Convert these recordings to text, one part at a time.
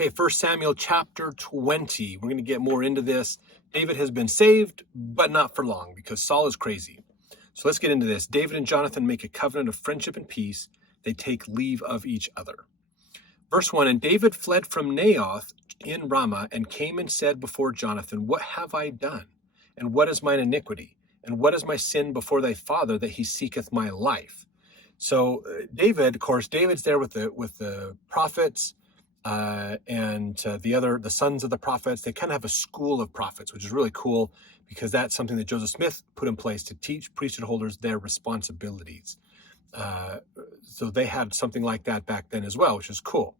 Okay, 1 Samuel chapter 20. We're going to get more into this. David has been saved, but not for long because Saul is crazy. So let's get into this. David and Jonathan make a covenant of friendship and peace. They take leave of each other. Verse 1, and David fled from Naioth in Ramah and came and said before Jonathan, what have I done? And what is mine iniquity? And what is my sin before thy father that he seeketh my life? So David, of course, David's there with the prophets and the sons of the prophets. They kind of have a school of prophets, which is really cool because that's something that Joseph Smith put in place to teach priesthood holders their responsibilities. So they had something like that back then as well, which is cool.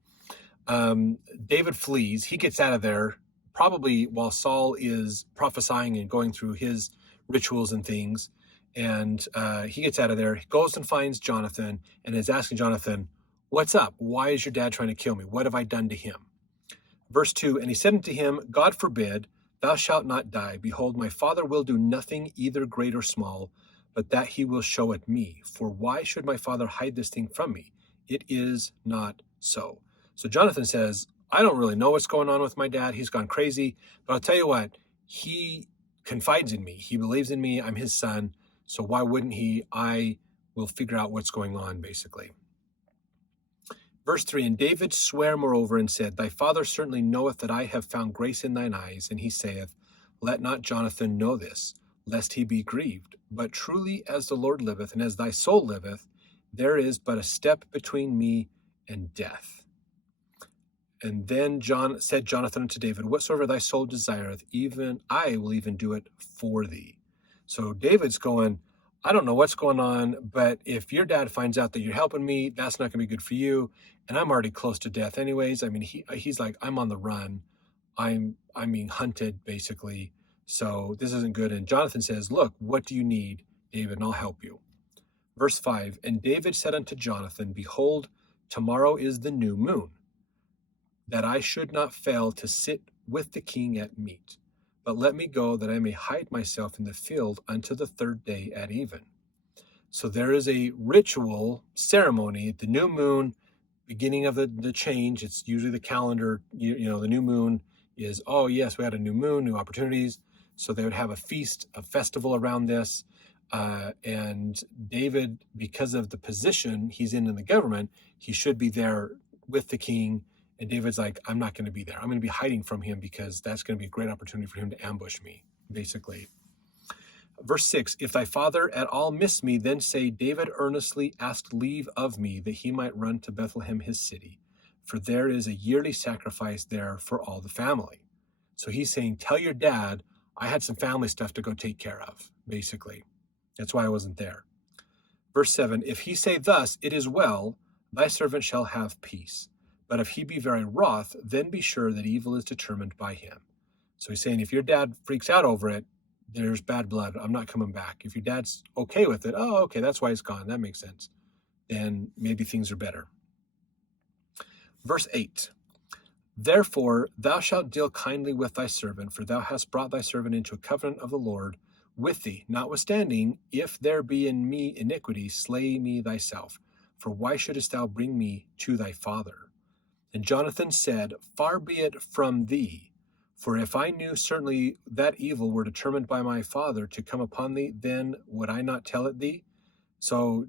David flees. He gets out of there probably while Saul is prophesying and going through his rituals and things. And he gets out of there. He goes and finds Jonathan and is asking Jonathan, what's up? Why is your dad trying to kill me? What have I done to him? Verse 2, and he said unto him, God forbid, thou shalt not die. Behold, my father will do nothing, either great or small, but that he will show it me. For why should my father hide this thing from me? It is not so. So Jonathan says, I don't really know what's going on with my dad. He's gone crazy. But I'll tell you what, he confides in me. He believes in me. I'm his son. So why wouldn't he? I will figure out what's going on, basically. Verse 3, and David sware moreover and said, thy father certainly knoweth that I have found grace in thine eyes. And he saith, let not Jonathan know this, lest he be grieved. But truly as the Lord liveth, and as thy soul liveth, there is but a step between me and death. And then said Jonathan unto David, whatsoever thy soul desireth, even I will even do it for thee. So David's going, I don't know what's going on, but if your dad finds out that you're helping me, that's not going to be good for you. And I'm already close to death anyways. I mean, he's like, I'm on the run. I'm being hunted, basically. So this isn't good. And Jonathan says, look, what do you need, David, and I'll help you. Verse 5, and David said unto Jonathan, behold, tomorrow is the new moon, that I should not fail to sit with the king at meat. But let me go that I may hide myself in the field unto the third day at even. So there is a ritual ceremony, the new moon, beginning of the change. It's usually the calendar, the new moon is, oh yes, we had a new moon, new opportunities. So they would have a feast, a festival around this. And David, because of the position he's in the government, he should be there with the king. And David's like, I'm not going to be there. I'm going to be hiding from him because that's going to be a great opportunity for him to ambush me, basically. Verse 6, if thy father at all miss me, then say, David earnestly asked leave of me that he might run to Bethlehem his city, for there is a yearly sacrifice there for all the family. So he's saying, tell your dad I had some family stuff to go take care of, basically. That's why I wasn't there. Verse 7, if he say thus, it is well, thy servant shall have peace. But if he be very wroth, then be sure that evil is determined by him. So he's saying, if your dad freaks out over it, there's bad blood. I'm not coming back. If your dad's okay with it, oh, okay, that's why he's gone. That makes sense. Then maybe things are better. Verse 8, therefore thou shalt deal kindly with thy servant, for thou hast brought thy servant into a covenant of the Lord with thee. Notwithstanding, if there be in me iniquity, slay me thyself. For why shouldest thou bring me to thy father? And Jonathan said, far be it from thee, for if I knew certainly that evil were determined by my father to come upon thee, then would I not tell it thee? So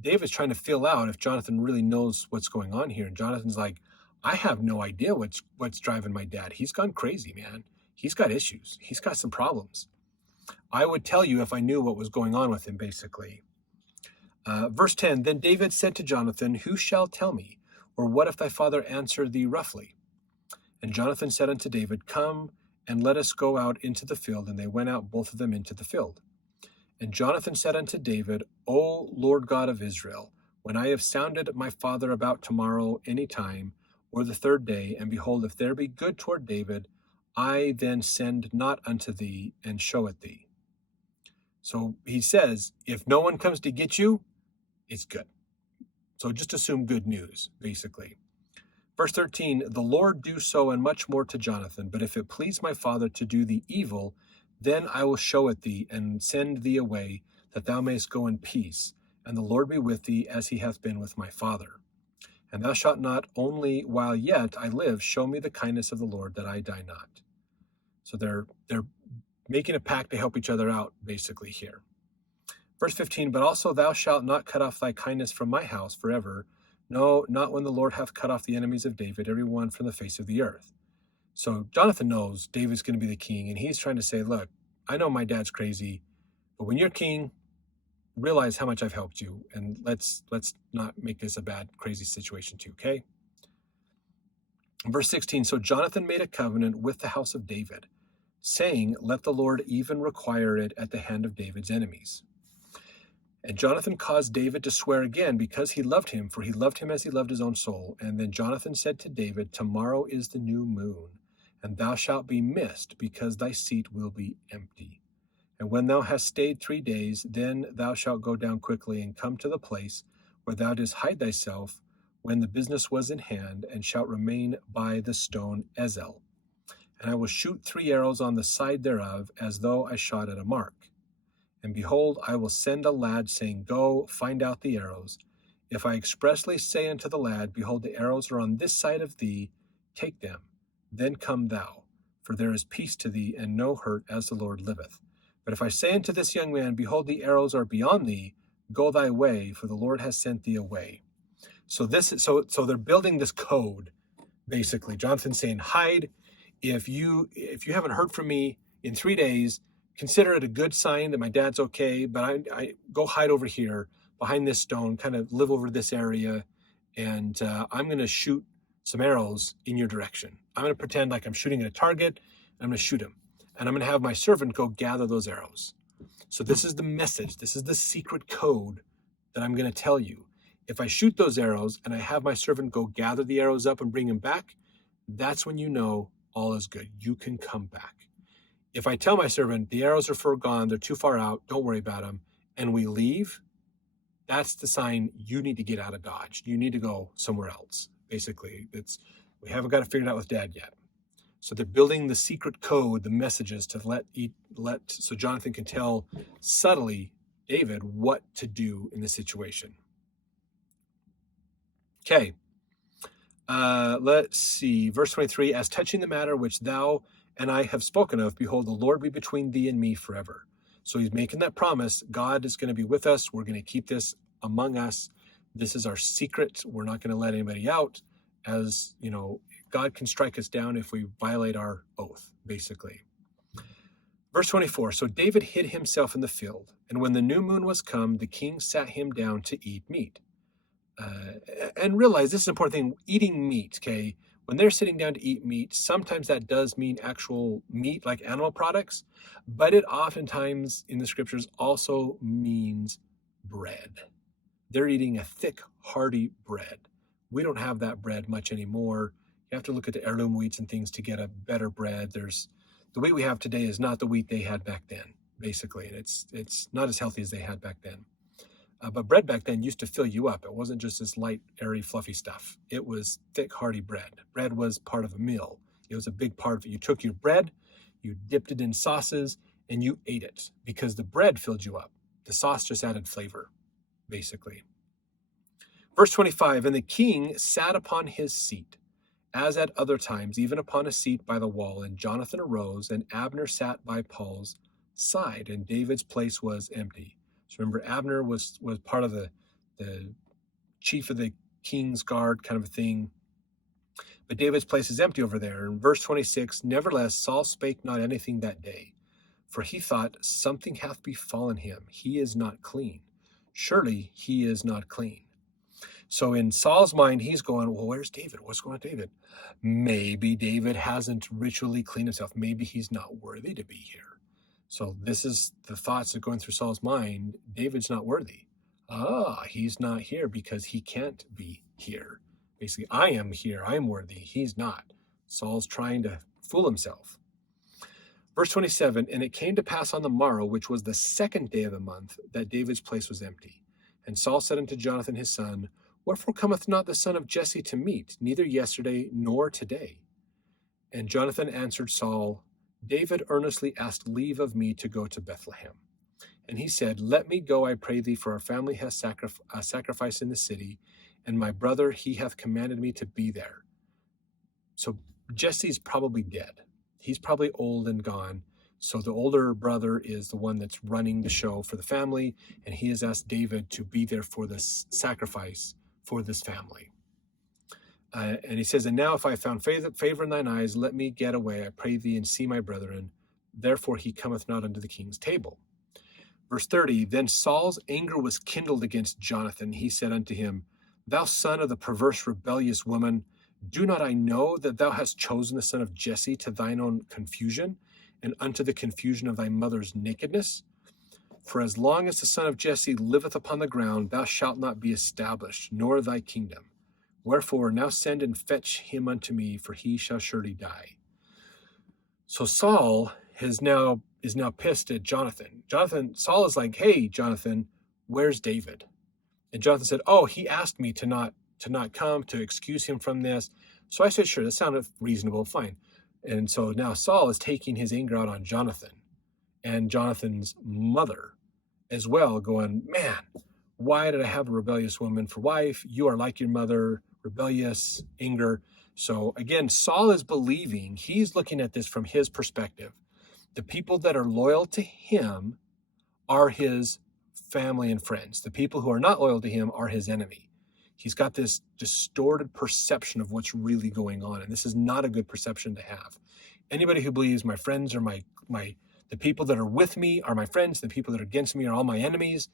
David's trying to feel out if Jonathan really knows what's going on here. And Jonathan's like, I have no idea what's driving my dad. He's gone crazy, man. He's got issues. He's got some problems. I would tell you if I knew what was going on with him, basically. Verse 10, then David said to Jonathan, who shall tell me? Or what if thy father answer thee roughly? And Jonathan said unto David, come and let us go out into the field. And they went out both of them into the field. And Jonathan said unto David, O Lord God of Israel, when I have sounded my father about tomorrow any time, or the third day, and behold, if there be good toward David, I then send not unto thee and show it thee. So he says, if no one comes to get you, it's good. So just assume good news, basically. Verse 13, the Lord do so and much more to Jonathan, but if it please my father to do thee evil, then I will show it thee and send thee away, that thou mayest go in peace, and the Lord be with thee as he hath been with my father. And thou shalt not only while yet I live show me the kindness of the Lord, that I die not. So they're making a pact to help each other out, basically, here. Verse 15, but also thou shalt not cut off thy kindness from my house forever. No, not when the Lord hath cut off the enemies of David, every one from the face of the earth. So Jonathan knows David's going to be the king, and he's trying to say, look, I know my dad's crazy, but when you're king, realize how much I've helped you, and let's not make this a bad, crazy situation too, okay? Verse 16, so Jonathan made a covenant with the house of David, saying, let the Lord even require it at the hand of David's enemies. And Jonathan caused David to swear again, because he loved him, for he loved him as he loved his own soul. And then Jonathan said to David, tomorrow is the new moon, and thou shalt be missed, because thy seat will be empty. And when thou hast stayed 3 days, then thou shalt go down quickly and come to the place where thou didst hide thyself when the business was in hand, and shalt remain by the stone Ezel. And I will shoot 3 arrows on the side thereof, as though I shot at a mark. And behold, I will send a lad, saying, go, find out the arrows. If I expressly say unto the lad, behold, the arrows are on this side of thee, take them. Then come thou, for there is peace to thee, and no hurt, as the Lord liveth. But if I say unto this young man, behold, the arrows are beyond thee, go thy way, for the Lord has sent thee away. So so they're building this code, basically. Jonathan's saying, hide. If you haven't heard from me in 3 days, consider it a good sign that my dad's okay, but I go hide over here behind this stone, kind of live over this area, and I'm going to shoot some arrows in your direction. I'm going to pretend like I'm shooting at a target, and I'm going to shoot him. And I'm going to have my servant go gather those arrows. So this is the message. This is the secret code that I'm going to tell you. If I shoot those arrows and I have my servant go gather the arrows up and bring them back, that's when you know all is good. You can come back. If I tell my servant, the arrows are foregone, they're too far out, don't worry about them, and we leave, that's the sign you need to get out of Dodge. You need to go somewhere else. Basically, we haven't got it figured out with Dad yet. So they're building the secret code, the messages to so Jonathan can tell subtly David what to do in the situation. Okay. Let's see. Verse 23, as touching the matter which thou and I have spoken of, behold, the Lord be between thee and me forever. So he's making that promise. God is going to be with us. We're going to keep this among us. This is our secret. We're not going to let anybody out. As you know, God can strike us down if we violate our oath, basically. Verse 24, so David hid himself in the field, and when the new moon was come, the king sat him down to eat meat. And realize this is an important thing, eating meat, okay? When they're sitting down to eat meat, sometimes that does mean actual meat, like animal products, but it oftentimes in the scriptures also means bread. They're eating a thick, hearty bread. We don't have that bread much anymore. You have to look at the heirloom wheats and things to get a better bread. The wheat we have today is not the wheat they had back then, basically, and it's not as healthy as they had back then. But bread back then used to fill you up. It wasn't just this light, airy, fluffy stuff. It was thick, hearty bread. Bread was part of a meal. It was a big part of it. You took your bread, you dipped it in sauces, and you ate it because the bread filled you up. The sauce just added flavor, basically. Verse 25, and the king sat upon his seat, as at other times, even upon a seat by the wall. And Jonathan arose, and Abner sat by Paul's side, and David's place was empty. So remember, Abner was part of the chief of the king's guard kind of a thing. But David's place is empty over there. In verse 26, nevertheless, Saul spake not anything that day, for he thought, something hath befallen him. He is not clean. Surely he is not clean. So in Saul's mind, he's going, well, where's David? What's going on with David? Maybe David hasn't ritually cleaned himself. Maybe he's not worthy to be here. So this is the thoughts that are going through Saul's mind. David's not worthy. He's not here because he can't be here. Basically, I am here. I'm worthy. He's not. Saul's trying to fool himself. Verse 27, and it came to pass on the morrow, which was the 2nd day of the month, that David's place was empty. And Saul said unto Jonathan his son, wherefore cometh not the son of Jesse to meat, neither yesterday nor today? And Jonathan answered Saul, David earnestly asked leave of me to go to Bethlehem. And he said, let me go, I pray thee, for our family has sacrificed in the city, and my brother, he hath commanded me to be there. So Jesse's probably dead. He's probably old and gone. So the older brother is the one that's running the show for the family, and he has asked David to be there for this sacrifice for this family. And he says, and now if I have found favor in thine eyes, let me get away, I pray thee, and see my brethren. Therefore he cometh not unto the king's table. Verse 30, then Saul's anger was kindled against Jonathan. He said unto him, thou son of the perverse rebellious woman, do not I know that thou hast chosen the son of Jesse to thine own confusion, and unto the confusion of thy mother's nakedness? For as long as the son of Jesse liveth upon the ground, thou shalt not be established, nor thy kingdom. Wherefore now send and fetch him unto me, for he shall surely die. So Saul is now pissed at Jonathan. Saul is like, hey, Jonathan, where's David? And Jonathan said, oh, he asked me to not come, to excuse him from this. So I said, sure, that sounded reasonable, fine. And so now Saul is taking his anger out on Jonathan and Jonathan's mother as well, going, man, why did I have a rebellious woman for wife? You are like your mother, rebellious, anger. So again, Saul is believing, he's looking at this from his perspective. The people that are loyal to him are his family and friends. The people who are not loyal to him are his enemy. He's got this distorted perception of what's really going on, and this is not a good perception to have. Anybody who believes my friends are the people that are with me are my friends, the people that are against me are all my enemies,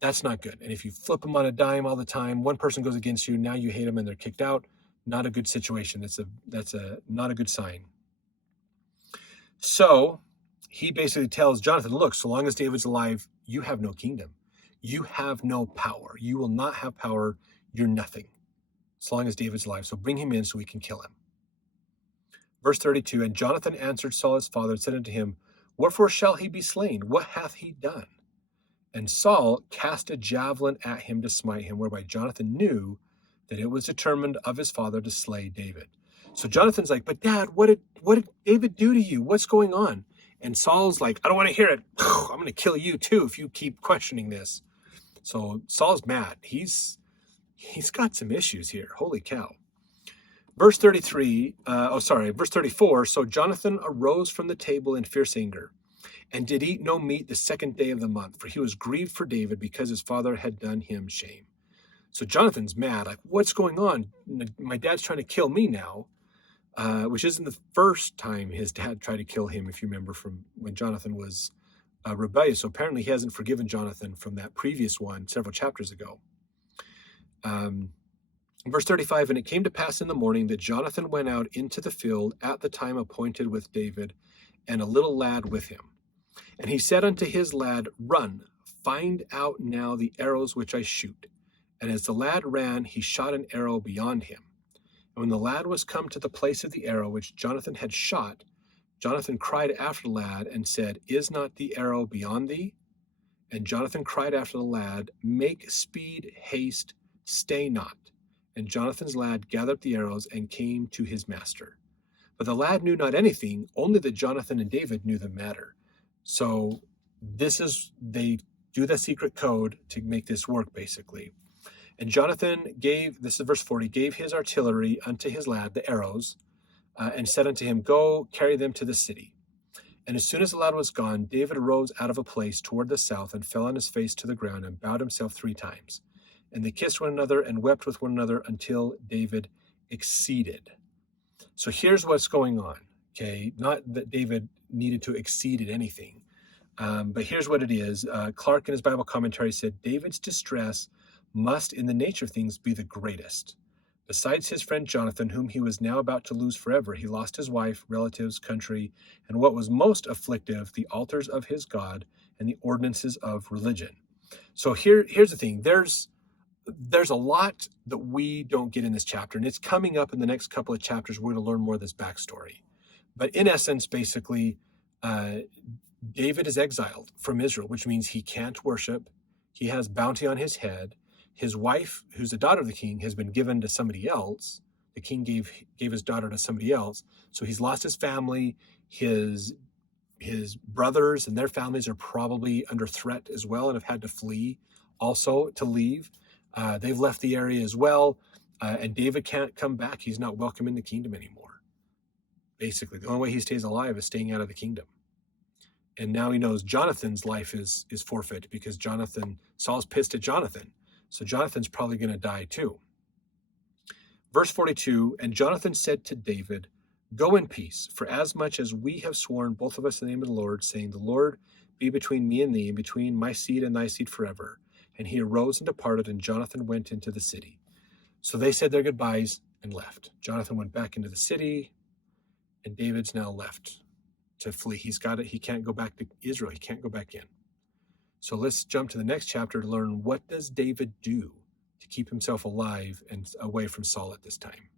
that's not good. And if you flip them on a dime all the time, one person goes against you, now you hate them and they're kicked out. Not a good situation. That's not a good sign. So he basically tells Jonathan, look, so long as David's alive, you have no kingdom. You have no power. You will not have power. You're nothing as long as David's alive. So bring him in so we can kill him. Verse 32, and Jonathan answered Saul his father and said unto him, wherefore shall he be slain? What hath he done? And Saul cast a javelin at him to smite him, whereby Jonathan knew that it was determined of his father to slay David. So Jonathan's like, but Dad, what did David do to you? What's going on? And Saul's like, I don't want to hear it. I'm going to kill you too if you keep questioning this. So Saul's mad. He's got some issues here. Holy cow. Verse 34. So Jonathan arose from the table in fierce anger, and did eat no meat the second day of the month, for he was grieved for David, because his father had done him shame. So Jonathan's mad, like, what's going on? My dad's trying to kill me now, which isn't the first time his dad tried to kill him, if you remember from when Jonathan was rebellious. So apparently he hasn't forgiven Jonathan from that previous one several chapters ago. Verse 35, and it came to pass in the morning that Jonathan went out into the field at the time appointed with David, and a little lad with him. And he said unto his lad, run, find out now the arrows which I shoot. And as the lad ran, he shot an arrow beyond him. And when the lad was come to the place of the arrow which Jonathan had shot, Jonathan cried after the lad and said, is not the arrow beyond thee? And Jonathan cried after the lad, make speed, haste, stay not. And Jonathan's lad gathered up the arrows and came to his master. But the lad knew not anything, only that Jonathan and David knew the matter. So they do the secret code to make this work, basically. And Jonathan gave, this is verse 40, gave his artillery unto his lad, the arrows, and said unto him, go, carry them to the city. And as soon as the lad was gone, David arose out of a place toward the south, and fell on his face to the ground, and bowed himself 3 times. And they kissed one another, and wept with one another, until David exceeded. So here's what's going on, okay? Not that David needed to exceed at anything, but here's what it is. Clarke in his Bible commentary said, David's distress must in the nature of things be the greatest. Besides his friend Jonathan, whom he was now about to lose forever, he lost his wife, relatives, country, and what was most afflictive, the altars of his God and the ordinances of religion. So here's the thing. There's a lot that we don't get in this chapter, and it's coming up in the next couple of chapters. We're going to learn more of this backstory. But in essence, basically, David is exiled from Israel, which means he can't worship. He has bounty on his head. His wife, who's the daughter of the king, has been given to somebody else. The king gave his daughter to somebody else. So he's lost his family. His brothers and their families are probably under threat as well and have had to flee also to leave. They've left the area as well, and David can't come back. He's not welcome in the kingdom anymore. Basically, the only way he stays alive is staying out of the kingdom. And now he knows Jonathan's life is forfeit because Saul's pissed at Jonathan. So Jonathan's probably going to die too. Verse 42, and Jonathan said to David, go in peace, for as much as we have sworn, both of us in the name of the Lord, saying, the Lord be between me and thee, and between my seed and thy seed forever. And he arose and departed, and Jonathan went into the city. So they said their goodbyes and left. Jonathan went back into the city, and David's now left to flee. He can't go back to Israel. He can't go back in. So let's jump to the next chapter to learn, what does David do to keep himself alive and away from Saul at this time?